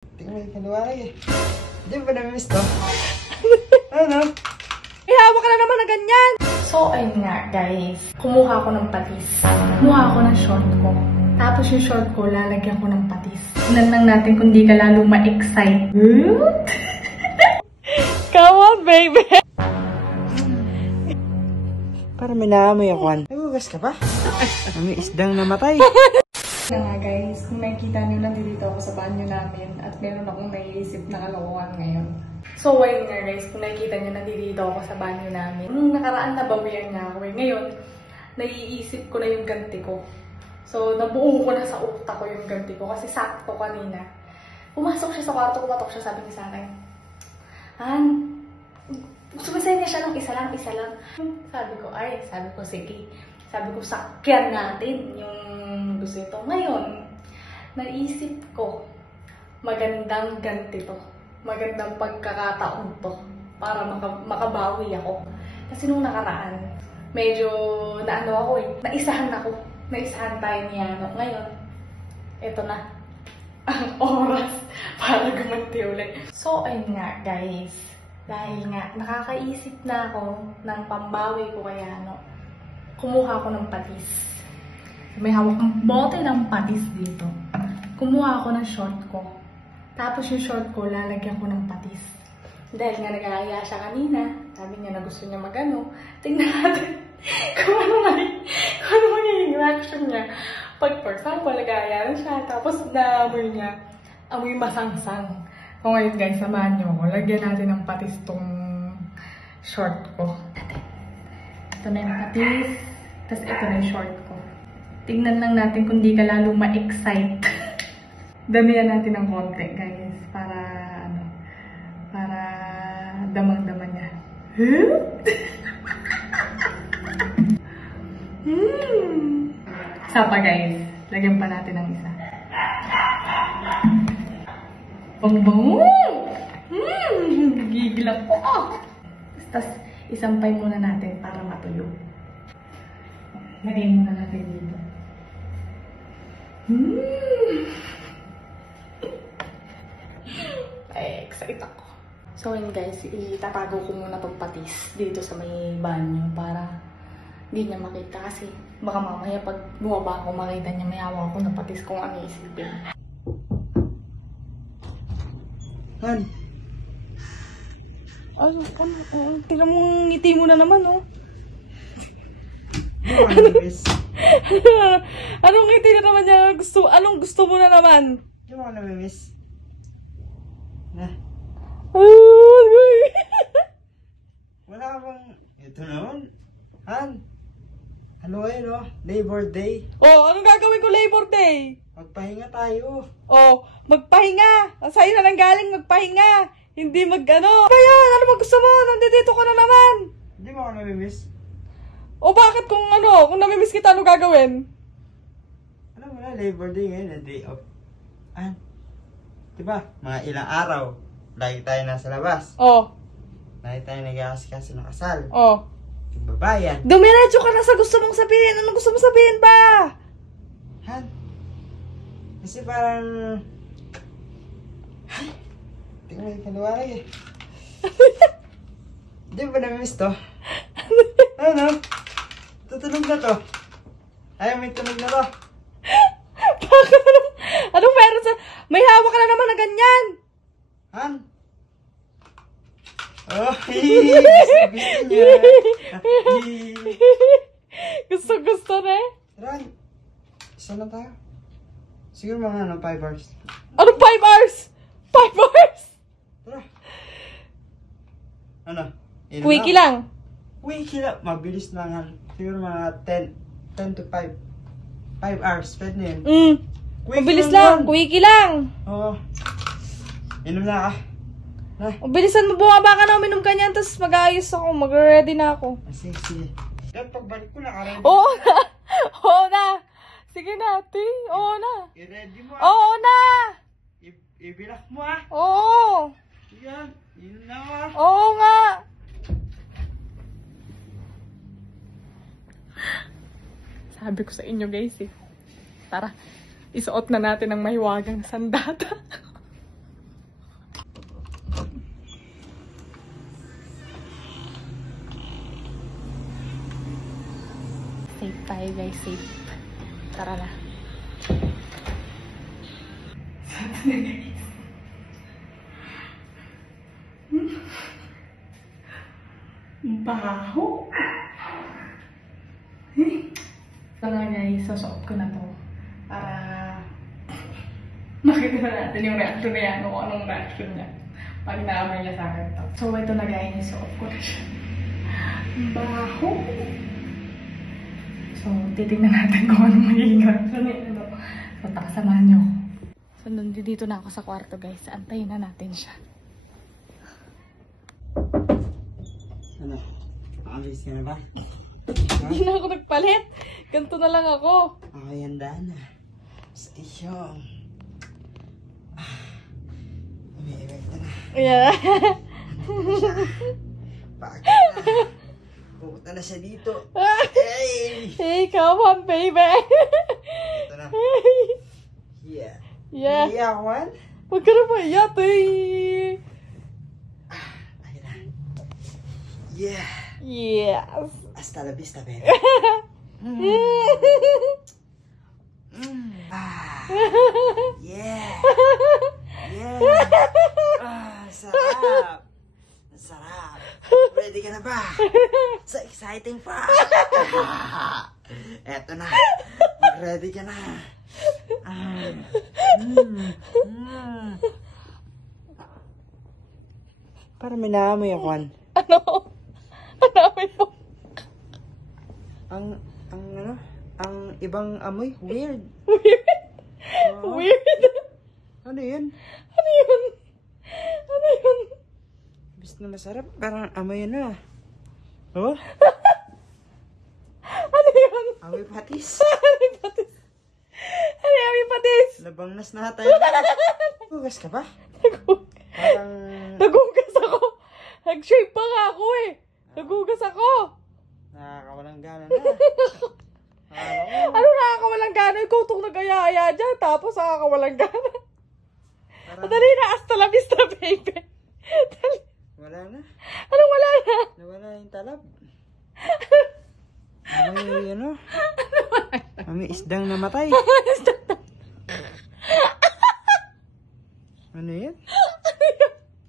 Tingnan mo yung kaliwanag eh. Hindi mo ba namimiss to? Ano? Ihawak ka na naman na ganyan! So, ayun nga, guys. Kumuha ako ng patis. Kumuha ako ng short ko. Tapos yung short ko, lalagyan ko ng patis. Tignan lang natin kung di ka lalo ma-excite. Come on, baby! Para may naamoy ako. Nagugas ka pa? May isdang namatay. Na nga, guys. Kung nakikita nyo, nandito ako sa banyo namin. At meron akong naiisip na kalokohan ngayon. So, ayun nga, guys. Kung nakikita nyo, nandito ako sa banyo namin. Nung nakaraan, nabawian nga ako eh. Ngayon, naiisip ko na yung ganti ko. So, nabuo ko na sa utak ko yung ganti ko. Kasi sakto kanina. Pumasok siya sa kwarto, kumatok siya, sabi niya sa akin, Han, sumasaya niya siya ng isa lang. Sabi ko, sige. Sabi ko, sakyan natin yung gusto ito. Ngayon, naisip ko, magandang ganti to. Magandang pagkakataon to. Para makabawi ako. Kasi nung nakaraan, medyo naano ako eh. Naisahan tayo niya. Ngayon, eto na. Ang oras para gumanti ulit. So, ayun nga, guys. Dahil nga, nakakaisip na ako ng pambawi ko kaya, kumuha ako ng patis. May hawak ng bote ng patis dito. Kumuha ako ng short ko. Tapos yung short ko, lalagyan ko ng patis. Dahil nga nag-aaya siya kanina, sabi niya na gusto niya magano. Tingnan natin kung ano magiging reaction niya. Pag for example, nag-aaya na siya, tapos naamoy niya, amoy masangsang. So ngayon guys, samahan niyo ako. Lagyan natin ng patis tong short ko. Ito na yung patis, tapos ito na yung short ko. Tingnan lang natin kung di ka lalo ma-excite. Damihan natin ng konti guys, para damang-dama niya. Isa pa guys, lagyan pa natin ng isa. Bang-bang! Gigil ako. Tapos, isampay muna natin para matuyo. Lagay muna natin dito. Ay, excited ako. So, yun guys, itatago ko muna pagpatis dito sa may banyo para hindi niya makita. Kasi baka mamaya pag bumaba ako, makita niya may hawak ako na patis kung ano isipin. Han? Tingnan mo, ngiti mo na naman, oh. Hindi mo ka namimiss? Anong ngiti na naman niya? Anong gusto mo na naman? Hindi mo ka namimiss? Na? Wala ka bang... Ito naman. Han? Ano ngayon, oh? Labor Day. Oh, anong gagawin ko Labor Day? Magpahinga tayo. Oh, magpahinga. Sa'yo na lang galing magpahinga. Hindi mag-ano. Ba yan? Ano ba gusto mo? Nandito ka na naman. Hindi mo ka namimiss? O bakit kung namimiss kita, ano gagawin? Alam mo na, Labor Day ngayon, a day off. Han? Diba, mga ilang araw, lagi tayo nasa labas. Oh. Lagi tayo nag-aasikaso ng kasal. Oh. Babayan. Dumiretso ka na sa gusto mong sabihin. Anong gusto mong sabihin ba? Han? Kasi parang... Tingnan mo yung kaliwanag eh. Hindi mo ba namimiss to? Ano? Tutulog na to. Ayaw may tunog na to. Bakit? Anong meron sa... May hawak ka na naman na ganyan. Han? Oh, gusto niya. Gusto na eh. Tara, isa na tayo. Siguro mga 5 hours. Ano 5 hours? 5 hours? Tara. Ano? Quickie lang. Quickie lang. Mabilis na nga. Siguro mga 10 to 5 hours. Pwede na yun. Mabilis lang. Quickie lang. Oo. Inom na ka. Bilisan mo, bumaba ka na, uminom ka niyan, tapos mag-aayos ako, mag-ready na ako. Sige. Yan, pagbalik ko na, ka-ready. Oo na! Oo na! Sige na, ate. Oo na. I-ready mo. Oo na! Ibilak mo ah. Oo! Yan, yun na ah. Oo nga! Sabi ko sa inyo guys eh. Tara, isuot na natin ang mahiwagang sandata. tayo guys, safe. Tara na. Baho. Ito na guys, susuot ko na to. Para makita natin yung reaction na yan, o anong reaction niya. Pag naamoy niya sa akin to. So ito na guys, suot ko na siya. Baho. So, titignan natin kung anong magiging reaction niya. So, takasamahan niyo ako. So, nandito na ako sa kwarto guys. Antayin na natin siya. Ano? Nakalis ka na ba? Hindi na ako nagpalit. Ganito na lang ako. Okay, handa na. Station. Umiiwekta na. Yeah. Bakit na? Pupunta na siya dito. Hey! Hey, come on, baby. Ito na. Yeah. Yeah. Yeah, Juan? Huwag ka na maiyak, eh. Ayun na. Yeah. Yes. Hasta la vista, baby. Ah. Yeah. Yeah. Ah, sarap. Sarap. Ready ka na ba? So exciting pa. Eto na. Mag-ready ka na. Para may naamoy ako. Ano? Ano amoy mo? Ang ibang amoy, weird. Weird? Oh. Weird? Ano yun? Ano yun? Ano yun? Bis na masarap, parang amoy na. Oh? Ano yun? Amoy patis. Amoy patis. Ano yung amoy patis? Nabangnas na tayo. Hugas ka ba? Parang... Nagugas ako. Nag-shave pa nga ako eh. Nagugas ako. Nakakawalang gana na. Ano nakakawalang gana? Ikaw itong nag-aya-aya dyan. Tapos nakakawalang gana. Parang... Dali na. Hasta la vista, baby. Dali. Wala na. Ano wala na? Nawala yung talab. Amoy ano? Amoy isdang namatay. Ano yan?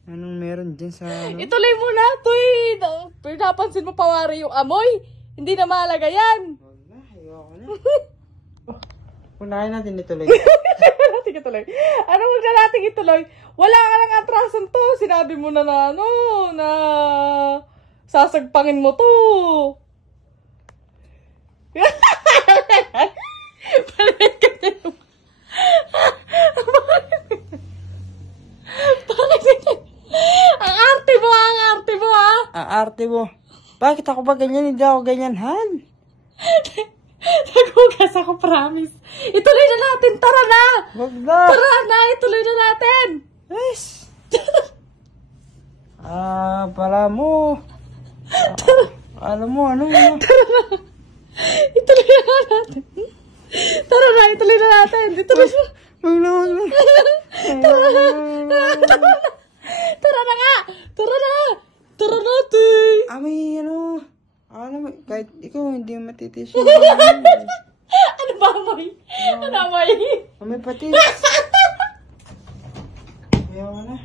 Anong meron dyan sa ano? Ituloy mo na, Toy. Napansin mo pawari yung amoy. Hindi na mahalaga yan. Huwag na, ayoko na. Unahin natin ituloy. Natin ituloy. Ano huwag na natin ituloy? Wala ka lang atrasan to. Sinabi mo na ano, na sasagpangin mo to. Balik ka na yung... Ang arte mo, ang arte mo, ha? Ang arte mo. Bakit ako ba ganyan? Hindi ako ganyan, Han. Nagugas ako, promise. Ituloy na natin, tara na! Wag na. Tara na, ituloy na natin! Yes. Pala mo. Alam mo, ano? Ituloy na natin. Tara na, ituloy na natin. Ituloy na. Wag na, wag na. Tara na nga! Tara na! Tara natin! May ano, alam mo, kahit ikaw hindi matitis yung Ano ba amoy? Ano amoy? May patis. Ayaw ka na.